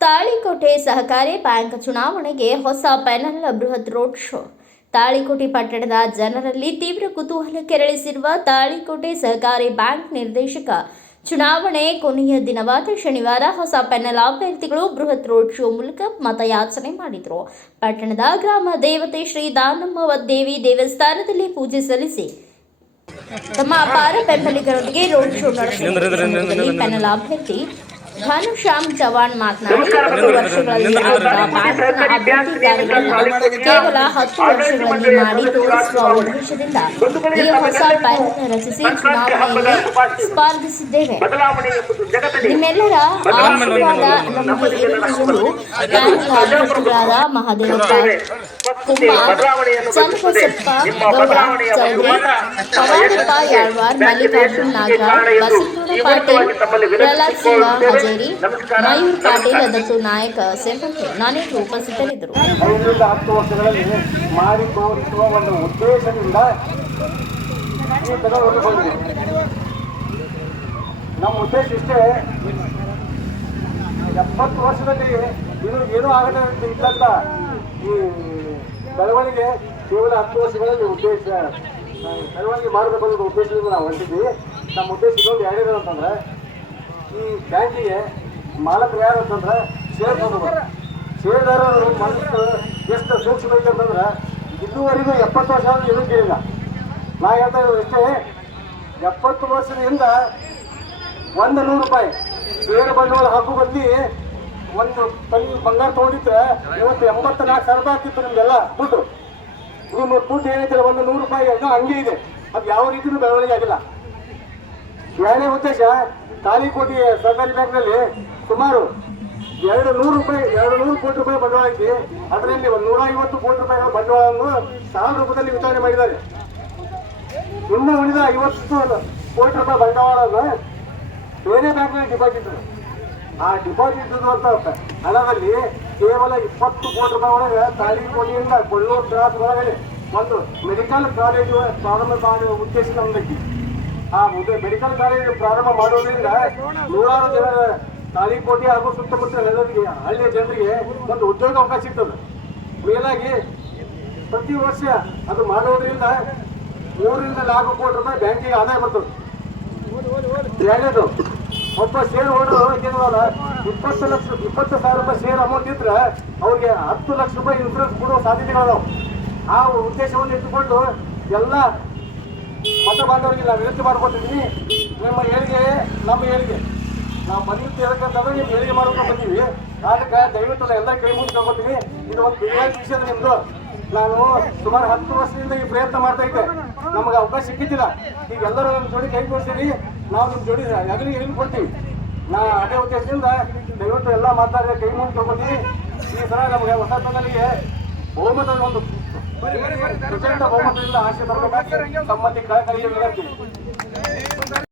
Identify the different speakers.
Speaker 1: ತಾಳಿಕೋಟೆ ಸಹಕಾರಿ ಬ್ಯಾಂಕ್ ಚುನಾವಣೆಗೆ ಹೊಸ ಪ್ಯಾನಲ್ ಬೃಹತ್ ರೋಡ್ ಶೋ. ತಾಳಿಕೋಟೆ ಪಟ್ಟಣದ ಜನರಲ್ಲಿ ತೀವ್ರ ಕುತೂಹಲ ಕೆರಳಿಸಿರುವ ತಾಳಿಕೋಟೆ ಸಹಕಾರಿ ಬ್ಯಾಂಕ್ ನಿರ್ದೇಶಕ, ಚುನಾವಣೆ ಕೊನೆಯ ದಿನವಾದ ಶನಿವಾರ ಹೊಸ ಪ್ಯಾನೆಲ್ ಅಭ್ಯರ್ಥಿಗಳು ಬೃಹತ್ ರೋಡ್ ಶೋ ಮೂಲಕ ಮತಯಾಚನೆ ಮಾಡಿದರು. ಪಟ್ಟಣದ ಗ್ರಾಮ ದೇವತೆ ಶ್ರೀ ದಾನಮ್ಮ ದೇವಿ ದೇವಸ್ಥಾನದಲ್ಲಿ ಪೂಜೆ ಸಲ್ಲಿಸಿ ತಮ್ಮ ಅಪಾರ ಬೆಂಬಲಿಗರೊಂದಿಗೆ ರೋಡ್ ಶೋ ನಡೆಸಿದ ಪ್ಯಾನೆಲ್ ಅಭ್ಯರ್ಥಿ ಘನಶ್ಯಾಮ್ ಚವಾಣ್ ಮಾತನಾಡಿ ಹತ್ತು ವರ್ಷಗಳಲ್ಲಿ ಆಗಿದ್ದ ಬ್ಯಾಂಕ್ನ ಅಭಿವೃದ್ಧಿ ಕಾರ್ಯಗಳನ್ನು ಕೇವಲ ಹತ್ತು ವರ್ಷಗಳಲ್ಲಿ ಮಾಡಿ ತೋರಿಸುವ ಉದ್ದೇಶದಿಂದ ಈ ಹೊಸ ಪ್ಯಾನೆಲ್ ರಚಿಸಿ ಚುನಾವಣೆಯಲ್ಲಿ ಸ್ಪರ್ಧಿಸಿದ್ದೇವೆ. ನಿಮ್ಮೆಲ್ಲರ ಆಶೀರ್ವಾದ ನಮಗೆ ಇರಲಿ ಎಂದು ಬ್ಯಾಂಕ್ ಅಭ್ಯರ್ಥಿಗಳಾದ ಮಹಾದೇವಪ್ಪ ಕುಮಾರ್ ಚನ್ನಬಸಪ್ಪ ಗೌಡ ಚೌಧರಿ ಪವಾರಪ್ಪ ಯಾಳ್ವಾರ್ ಮಲ್ಲಿಕಾರ್ಜುನ್ ನಾಗರಾಜ್ ಬಸವನಗೌಡ ಪಾಟೀಲ್ ಪ್ರಹ್ಲಾದ್ ಸಿಂಗ ಹಜೇರಿ ಮಯೂರ್ ಪಾಟೀಲ್ ಅದಕ್ಕೆ ನಾಯಕ ಸೇರಿದಂತೆ ನಾನೇ ಉಪಸ್ಥಿತರಿದ್ದರು.
Speaker 2: ಐದರಿಂದ ಹತ್ತು ವರ್ಷಗಳಲ್ಲಿ ಮಾಡಿ ತೋರಿಸುವ ಒಂದು ಉದ್ದೇಶದಿಂದ ಈ ನಮ್ಮ ಉದ್ದೇಶ ಇಷ್ಟೇ. ಎಪ್ಪತ್ತು ವರ್ಷದಲ್ಲಿ ಇದು ಏನೂ ಆಗದೆ ಇದ್ದಂತ ಈ ಬೆಳವಣಿಗೆ ಕೇವಲ ಹತ್ತು ವರ್ಷಗಳಲ್ಲಿ ಉದ್ದೇಶ ಬೆಳವಣಿಗೆ ಮಾಡಬೇಕು ಅನ್ನೋ ಉದ್ದೇಶದಿಂದ ನಾವು ಹೊಂಟಿದ್ವಿ. ನಮ್ಮ ಉದ್ದೇಶ ಇದೊಂದು ಯಾರಿದೆ ಅಂತಂದ್ರೆ ಈ ಬ್ಯಾಂಕಿಗೆ ಮಾಲಕರು ಯಾರು ಅಂತಂದ್ರೆ ಷೇರ್ದಾರರು. ಶೇರ್ದಾರರು ಮನಸ್ಸು ಎಷ್ಟು ಸೂಕ್ಷ್ಮ ಐತೆ ಅಂತಂದ್ರೆ ಇದುವರೆಗೂ ಎಪ್ಪತ್ತು ವರ್ಷ ಆದರೂ ಏನೂ ಕೇಳಿಲ್ಲ. ನಾ ಹೇಳ್ತಾ ಇರೋದು ಎಪ್ಪತ್ತು ವರ್ಷದಿಂದ ಒಂದು ನೂರು ರೂಪಾಯಿ ಷೇರು ಬಂಡವಾಳ ಹಾಕು ಬದ್ಲಿ ಒಂದು ಟನ್ ಬಂಗಾರ ತೊಗೊಂಡಿದ್ರೆ ಇವತ್ತು ಎಂಬತ್ತು ನಾಲ್ಕು ಸಾವಿರ ರೂಪಾಯಿ ಆಗ್ತಿತ್ತು ನಿಮ್ಗೆಲ್ಲ ದುಡ್ಡು. ನಿಮ್ಮ ದುಡ್ಡು ಏನೈತಿಲ್ಲ ಒಂದು ನೂರು ರೂಪಾಯಿ ಹಂಗೆ ಇದೆ. ಅದು ಯಾವ ರೀತಿಯೂ ಬೆಳವಣಿಗೆ ಆಗಿಲ್ಲ. ಎರಡನೇ ಉದ್ದೇಶ ತಾಲಿಕೋಟಿ ಸರ್ಕಾರಿ ಬ್ಯಾಂಕ್ನಲ್ಲಿ ಸುಮಾರು ಎರಡು ನೂರು ರೂಪಾಯಿ, ಎರಡು ನೂರು ಕೋಟಿ ರೂಪಾಯಿ ಬಂಡವಾಳ ಐತಿ. ಅದರಲ್ಲಿ ಒಂದು ನೂರ ಐವತ್ತು ಕೋಟಿ ರೂಪಾಯಿಗಳ ಬಂಡವಾಳವನ್ನು ಸಾಲ ರೂಪದಲ್ಲಿ ವಿತರಣೆ ಮಾಡಿದ್ದಾರೆ. ಇನ್ನು ಉಳಿದ ಐವತ್ತು ಕೋಟಿ ರೂಪಾಯಿ ಬಂಡವಾಳವನ್ನು ಬೇರೆ ಬ್ಯಾಂಕ್ನಲ್ಲಿ ಡಿಪಾಸಿಟ್ ಆ ಡಿಪಾಸಿಟ್ ಅಂತ ಹಣದಲ್ಲಿ ಕೇವಲ ಇಪ್ಪತ್ತು ಕೋಟಿ ರೂಪಾಯಿ ಒಳಗೆ ತಾಲೀಕೋಟಿಯಿಂದ ಕೊಳ್ಳೂರು ಕ್ರಾಸ್ ಒಳಗಡೆ ಒಂದು ಮೆಡಿಕಲ್ ಕಾಲೇಜು ಪ್ರಾರಂಭ ಮಾಡುವ ಉದ್ದೇಶ ನಮ್ದೈತಿ. ಆ ಮುಂದೆ ಮೆಡಿಕಲ್ ಕಾಲೇಜು ಪ್ರಾರಂಭ ಮಾಡೋದ್ರಿಂದ ನೂರಾರು ಜನರ ತಾಳಿಕೋಟೆ ಹಾಗೂ ಸುತ್ತಮುತ್ತ ಎಲ್ಲರಿಗೆ ಹಳ್ಳಿಯ ಜನರಿಗೆ ಒಂದು ಉದ್ಯೋಗ ಅವಕಾಶ ಸಿಗ್ತದೆ. ಮೇಲಾಗಿ ಪ್ರತಿ ವರ್ಷ ಅದು ಮಾಡೋದ್ರಿಂದ ಮೂರರಿಂದ ನಾಲ್ಕು ಕೋಟಿ ರೂಪಾಯಿ ಬ್ಯಾಂಕಿಗೆ ಆದಾಯ ಬರ್ತದೆ. ಒಬ್ಬ ಶೇರ್ ಹೋಲ್ಡರ್ ಏನವಲ್ಲ ಇಪ್ಪತ್ತು ಲಕ್ಷ, ಇಪ್ಪತ್ತು ಸಾವಿರ ರೂಪಾಯಿ ಶೇರ್ ಅಮೌಂಟ್ ಇದ್ರೆ ಅವ್ರಿಗೆ ಹತ್ತು ಲಕ್ಷ ರೂಪಾಯಿ ಇನ್ಸೂರೆನ್ಸ್ ಕೊಡುವ ಸಾಧ್ಯತೆಗಳು ಆ ಉದ್ದೇಶವನ್ನು ಇಟ್ಟುಕೊಂಡು ಎಲ್ಲ ಮತ ಬಾಂಧವರಿಗೆ ನಾವು ವಿನಂತಿ ಮಾಡ್ಕೊತಿದ್ದೀನಿ ನಿಮ್ಮ ಏಳಿಗೆ, ನಮ್ಮ ಏಳಿಗೆ. ನಾವು ಬಂದಿದ್ದು ಎದಕ್ಕಂತಂದ್ರೆ ನೀವು ಏಳಿಗೆ ಮಾಡ್ಕೊಂಡು ಬಂದೀವಿ ಅದಕ್ಕೆ ದಯವಿಟ್ಟು ಎಲ್ಲ ಕೈ ಮುಂದೆ ತಗೋತೀನಿ ಇದು ಒಂದು ಬಿರಿಯಾನಿ ವಿಷಯದ ನಿಮ್ಮದು ನಾನು ಸುಮಾರು ಹತ್ತು ವರ್ಷದಿಂದ ಈ ಪ್ರಯತ್ನ ಮಾಡ್ತಾ ಇದ್ದೆ. ನಮಗೆ ಅವಕಾಶ ಸಿಕ್ಕಿದ್ದಿಲ್ಲ. ಈಗ ಎಲ್ಲರೂ ನಮ್ಮ ಜೋಡಿ ಕೈ ಕೊಡ್ತೀವಿ ನಾವು ನಿಮ್ಮ ಜೋಡಿ ಅಗಲಿ ಎಲ್ಲಿ ಕೊಡ್ತೀವಿ. ನಾ ಅದೇ ಉದ್ದೇಶದಿಂದ ದಯವಿಟ್ಟು ಎಲ್ಲ ಮಾತಾಡಿದ್ರೆ ಕೈ ಮುಂದೆ ಈ ಸಲ ನಮಗೆ ಹೊಸ ಬಹುಮತದ ಒಂದು ಪ್ರಚಂಡ ಬಹುಮತದಿಂದ ಆಶೆ ಬರಬೇಕಾಗಿ ತಮ್ಮಲ್ಲಿ ಕಳಕಳಿಯ ವಿನಂತಿ